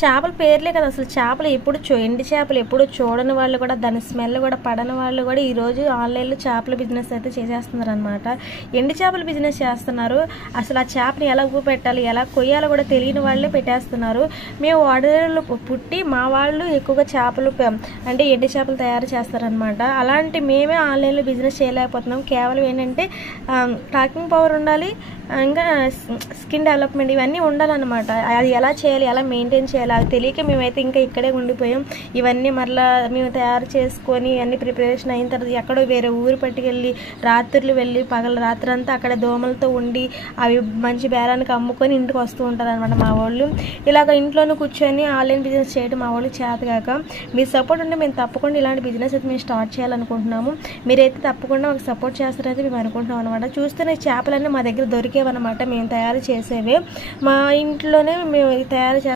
చేపల పేర్లే కదా అసలు. చేపలు ఎప్పుడు ఎండి చేపలు ఎప్పుడు చూడని వాళ్ళు కూడా, దాని స్మెల్ కూడా పడని వాళ్ళు కూడా ఈరోజు ఆన్లైన్లో చేపల బిజినెస్ అయితే చేసేస్తున్నారు అనమాట. ఎండి చేపల బిజినెస్ చేస్తున్నారు. అసలు ఆ చేపని ఎలా ఉప్పు పెట్టాలి, ఎలా కొయ్యాలో కూడా తెలియని వాళ్ళే పెట్టేస్తున్నారు. మేము వాడలో పుట్టి మా వాళ్ళు ఎక్కువగా చేపలు అంటే ఎండి చేపలు తయారు చేస్తారనమాట. అలాంటి మేమే ఆన్లైన్లో బిజినెస్ చేయలేకపోతున్నాం. కేవలం ఏంటంటే టాకింగ్ పవర్ ఉండాలి, ఇంకా స్కిన్ డెవలప్మెంట్ ఇవన్నీ ఉండాలన్నమాట. అది ఎలా చేయాలి, ఎలా మెయింటైన్ చేయాలి అది తెలియక మేమైతే ఇంకా ఇక్కడే ఉండిపోయాం. ఇవన్నీ మరలా మేము తయారు చేసుకొని అన్ని ప్రిపరేషన్ అయిన తర్వాత ఎక్కడో వేరే ఊరు పట్టుకెళ్ళి రాత్రులు వెళ్ళి రాత్రి అంతా అక్కడ దోమలతో ఉండి అవి మంచి బేరానికి అమ్ముకొని ఇంటికి వస్తూ ఉంటారు అనమాట మా వాళ్ళు. ఇలాగ ఇంట్లోనే కూర్చొని ఆన్లైన్ బిజినెస్ చేయడం మా వాళ్ళకి చేతగాక. మీ సపోర్ట్ ఉంటే మేము తప్పకుండా ఇలాంటి బిజినెస్ అయితే మేము స్టార్ట్ చేయాలనుకుంటున్నాము. మీరైతే తప్పకుండా మాకు సపోర్ట్ చేస్తారైతే మేము అనుకుంటున్నాం అనమాట. చూస్తేనే చేపలన్నీ మా దగ్గర దొరికేవన్నమాట, మేము తయారు చేసేవే. మా ఇంట్లోనే మేము తయారు